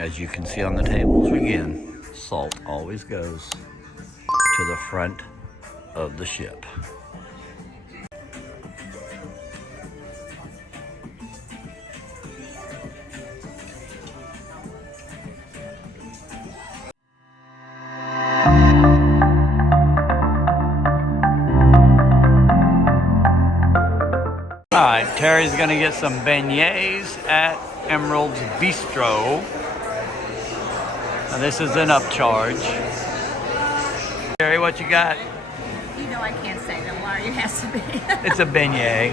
As you can see on the tables again, salt always goes to the front of the ship. All right, Terry's gonna get some beignets at Emerald's Bistro. Now this is an upcharge. Terry, what you got? You know I can't say that. Why it has to be. It's a beignet.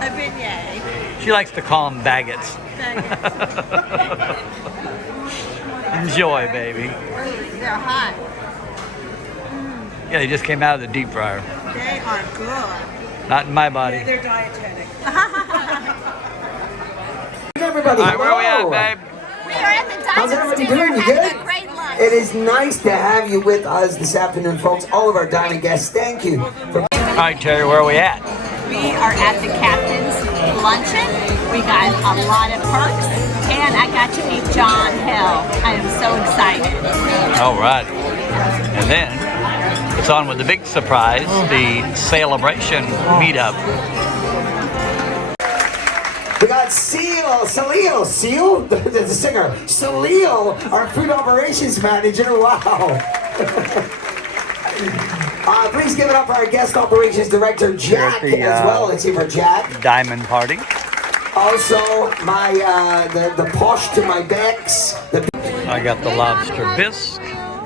A beignet. She likes to call them baguettes. Enjoy, baby. They're hot. Yeah, they just came out of the deep fryer. They are good. Not in my body. They're dietetic. Everybody, all right, where are we at, babe? We are at the how's dining everybody dinner doing? You having good? a great lunch. It is nice to have you with us this afternoon, folks. All of our dining guests, thank you. All right, Terry, where are we at? We are at the captain's luncheon. We got a lot of perks, and I got to meet John Hill. I am so excited. All right. And then it's on with the big surprise, the celebration meetup. We got Salil, the singer. Salil, our food operations manager. Wow. Please give it up for our guest operations director, Jack, as well. Let's see for Jack. Diamond party. Also, my the posh to my Bex. I got the lobster bisque.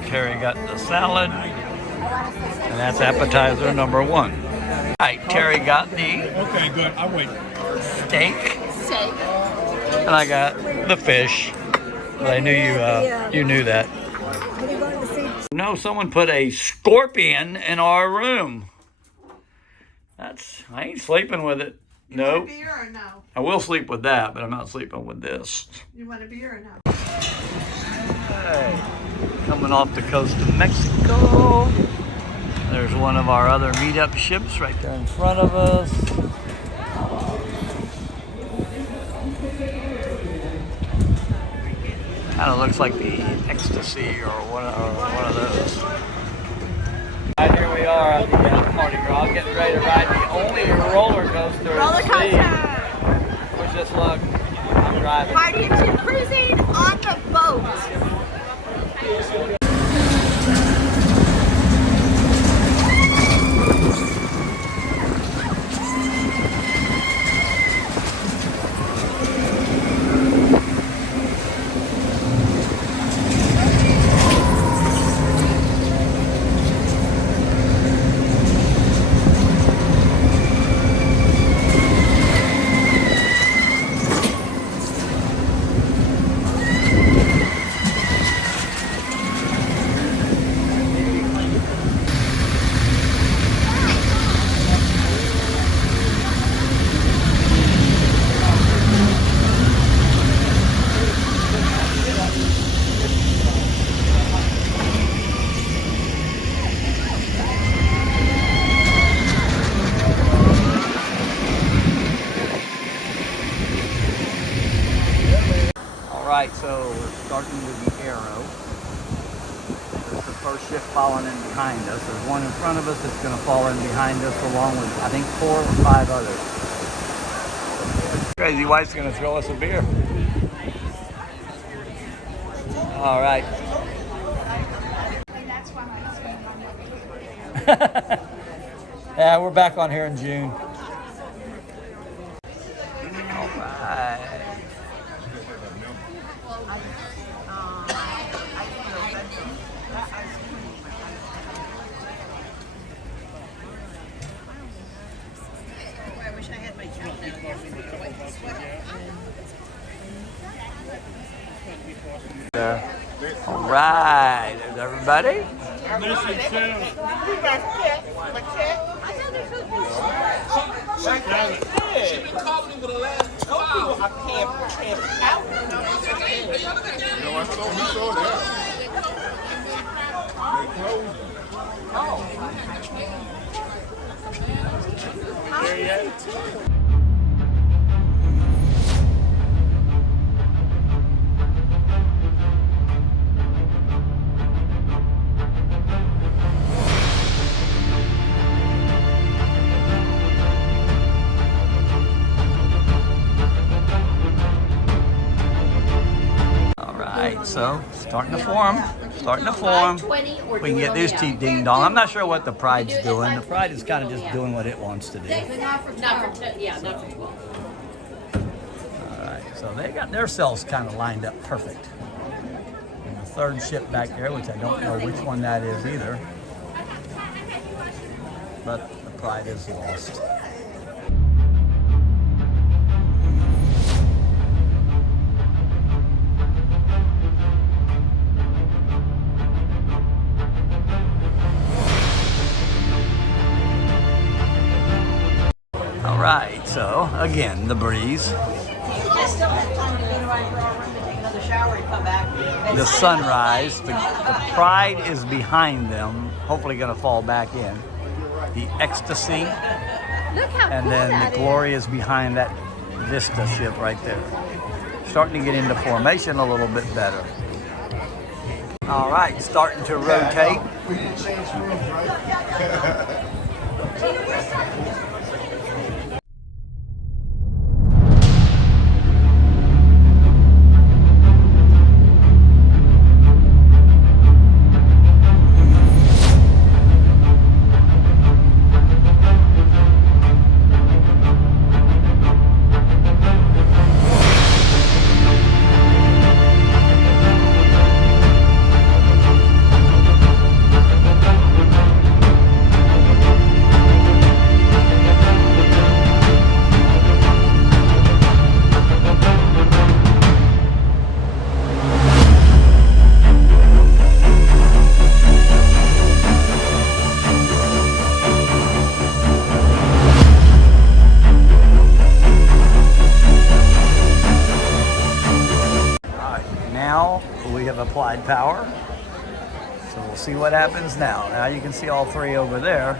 Terry got the salad. And that's appetizer number 1. All right, Terry got the Okay, good. I'll wait. steak. And I got the fish. Well, I knew you knew that. No, someone put a scorpion in our room. I ain't sleeping with it. No. You want a beer or no? I will sleep with that, but I'm not sleeping with this. You want a beer or no? Hey, coming off the coast of Mexico. There's one of our other meetup ships right there in front of us. Kind of looks like the Ecstasy or one of those. Right, here we are at the Mardi Gras, getting ready to ride the only roller coaster. Which just look, I'm driving. Party to cruising on the boat. Alright, so we're starting with the Arrow. There's the first ship following in behind us. There's one in front of us that's going to fall in behind us along with, I think, 4 or 5 others. Crazy Wife's going to throw us a beer. Alright. Yeah, we're back on here in June. Alright. All right, there's everybody. She been calling me for the last 2 hours. I can't out. No, I saw that. They closed. There he is. right, so starting to form. Starting to form. We can get this teeth ding dong. I'm not sure what the Pride's doing. The Pride is kind of just doing what it wants to do. Not for 12. All right, so they got their cells kind of lined up perfect. And the third ship back there, which I don't know which one that is either. But the Pride is lost. All right, so again, the breeze. I still have time to go to my room and take another shower and come back. The sunrise, the Pride is behind them, hopefully going to fall back in. The Ecstasy, Look how and then the Glory is behind that Vista ship right there. Starting to get into formation a little bit better. All right, starting to rotate. We didn't change rooms, right? Now we have applied power. So we'll see what happens now. Now you can see all three over there.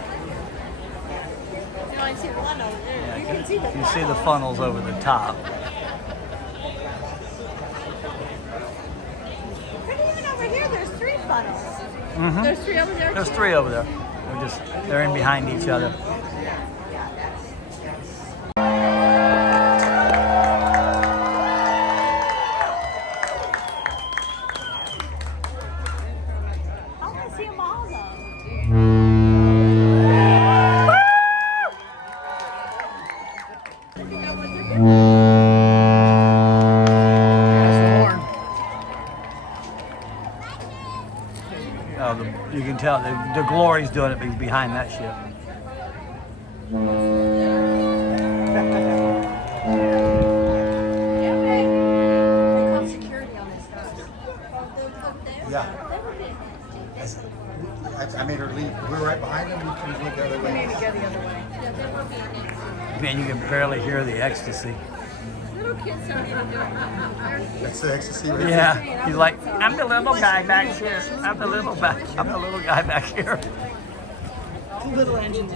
You only see one over there. Yeah, You can see the you see the funnels over the top. But even over here, there's 3 funnels. Mm-hmm. There's 3 over there. There's too? 3 over there. They're in behind each other. I want to see them all though. You can tell the Glory's doing it behind that ship. Yeah. I made her leave. We were right behind them. We couldn't look the other way. We need to go the other way. Man, you can barely hear the ecstasy. Little kids don't even do it. That's the ecstasy right there. Yeah, he's like, I'm the little guy back here. I'm the little guy back here. Little engines.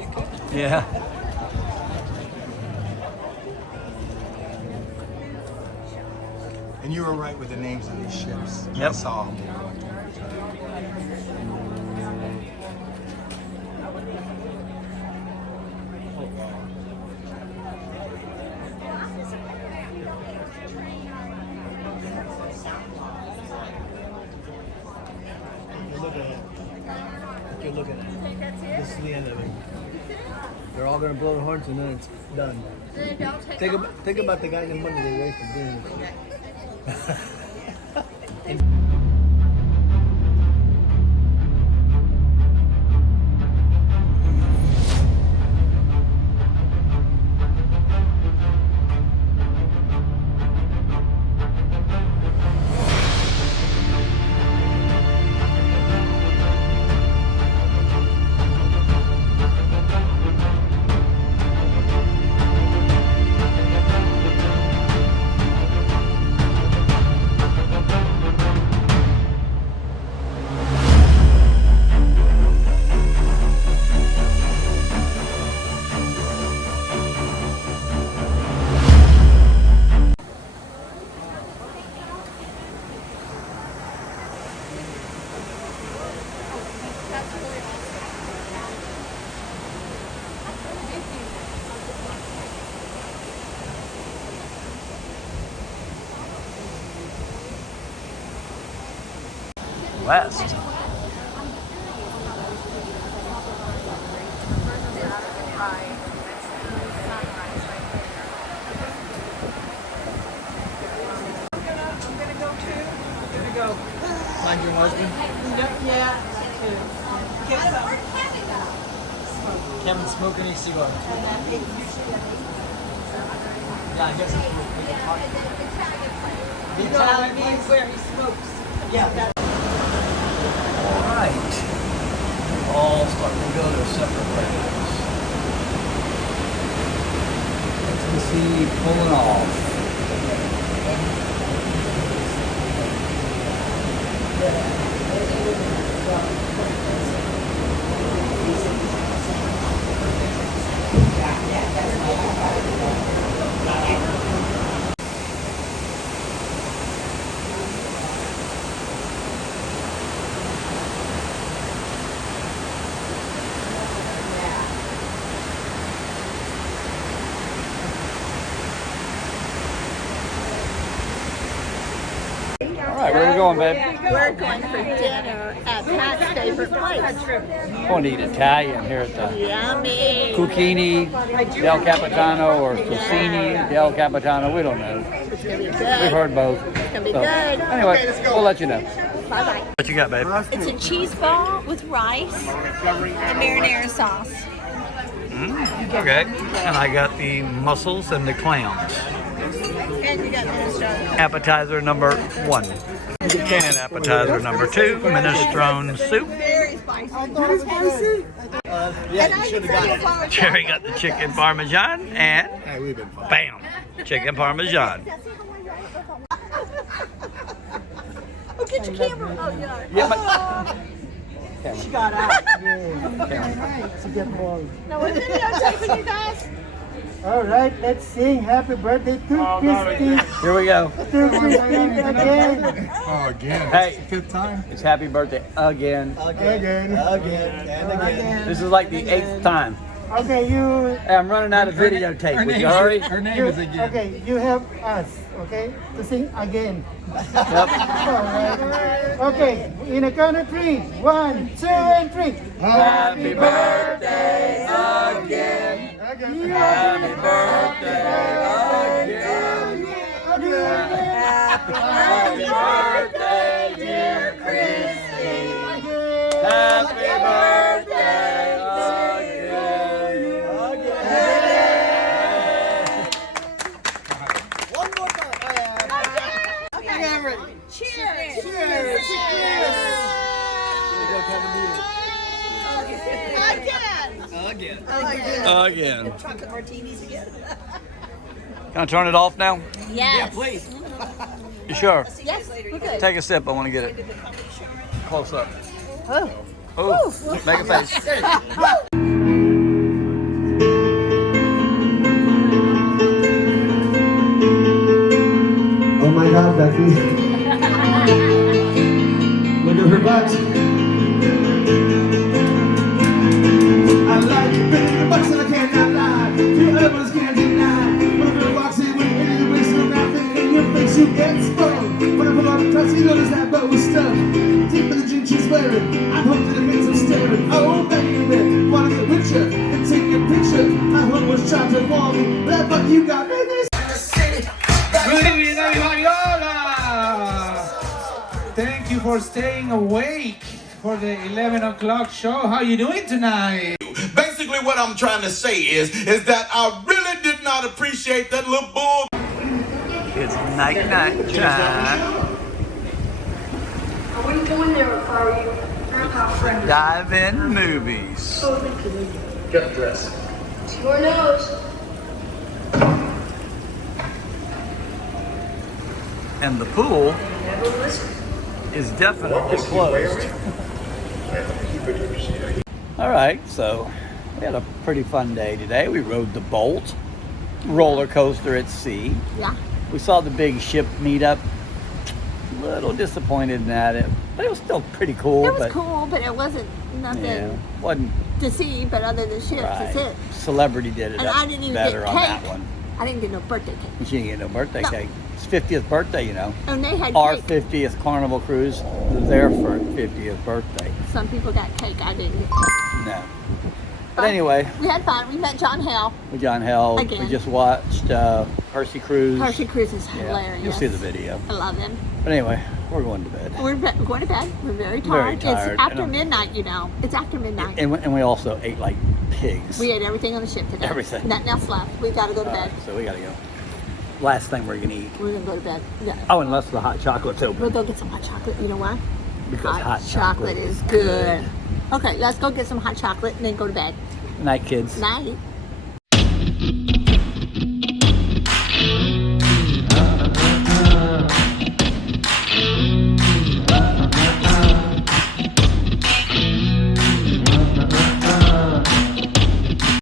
Yeah. And you were right with the names of these ships. Yep. I saw them. You're looking at it. This is the end of it. They're all gonna blow the horns and then it's done. Think about the guys and money they wasted doing it. West. Mind your husband. Kevin smoking any cigars. Yeah, I guess it's the Italian place where he smokes. Yeah. All right. All starting to go to separate places. Let's see, pulling off. All right, where are we going, babe? We're going for dinner at Pat's favorite place. We're going to eat Italian here at the Yummy. Cucini del Capitano or Cucini del Capitano. We don't know. It's gonna be We've good. heard both. It's gonna be So, good. anyway, we'll let you know. Bye bye. What you got, babe? It's a cheese ball with rice and marinara sauce. Okay. And I got the mussels and the clams. And you got minestrone. Appetizer number 1. And appetizer number 2, minestrone soup. Very spicy. Yeah, you should have got it. Jerry got the chicken parmesan and Hey, we've been fine. bam, chicken parmesan. Oh, get your camera. Oh, yeah. Yeah, but She got out. No, we're videotaping you guys. All right, let's sing happy birthday to Christy. here we go. To Christy again. Oh, again. Hey. That's the 5th time? It's happy birthday again. Again. And again. This is like the 8th time. Okay, you. Hey, I'm running out of videotape. Would you hurry? Her name you is again. okay, you have us. Okay, to sing again. Yep. All right. Okay, in a count of 3. 1, 2, and 3. Happy birthday again. Happy birthday again. Happy birthday, dear Christy. Happy birthday again. One more time. Okay. Cheers. Again. Chocolate martinis again. Can I turn it off now? Yes. Yeah, please. You sure? Yes, we're good. Take a sip. I want to get it close up. Oh, make a face. Oh my God, Becky. Look at her butt. I like big butts and I cannot lie. Few others can't deny. When a girl walks in with any waist or nothing in your face, you get sprung. When I pull out the dress, you notice that bow is stuck. Deep in the jeans she's wearing, I'm hooked to the face of staring. Oh baby, wanna get with you and take your picture. My hood was chopped and warm, but fuck you got business. Good evening, everybody. Hola! Thank you for staying awake for the 11 o'clock show. How you doing tonight? Basically, what I'm trying to say is that I really did not appreciate that little bull. It's night time. Are we going there or are you grandpa friendly? Drive-in movies. Get dressed. Who knows? And the pool Never listen. is definitely closed. All right, so we had a pretty fun day today. We rode the Bolt roller coaster at sea. Yeah. We saw the big ship Meetup. A little disappointed in that, but it was still pretty cool. It was but, cool, but it wasn't nothing Yeah, wasn't to see, but other than ships, right. that's it. Celebrity did it And up I didn't even better get on cake. that one. I didn't get no birthday cake. She didn't get no birthday No. cake. It's 50th birthday, you know. And they had Our cake. 50th Carnival cruise, their 50th birthday. Some people got cake. I didn't get cake. No. But anyway, We had fun. We met John Hill. with John Hell, Again. we just watched Percy Cruise. Hershey Cruise is Yeah, hilarious. you'll see the video. I love him. But anyway, we're going to bed. We're going to bed. We're very Very tired. tired. It's after And, midnight, you know. It's after midnight. And we also ate like pigs. We ate everything on the ship today. Everything. Nothing else left. We got to go to bed. So we got to go. Last thing we're going to eat. We're going to go to bed. Yeah. Oh, unless the hot chocolate's open. We'll go get some hot chocolate. You know why? Because hot chocolate is good. Okay, let's go get some hot chocolate and then go to bed. Night, kids. Night.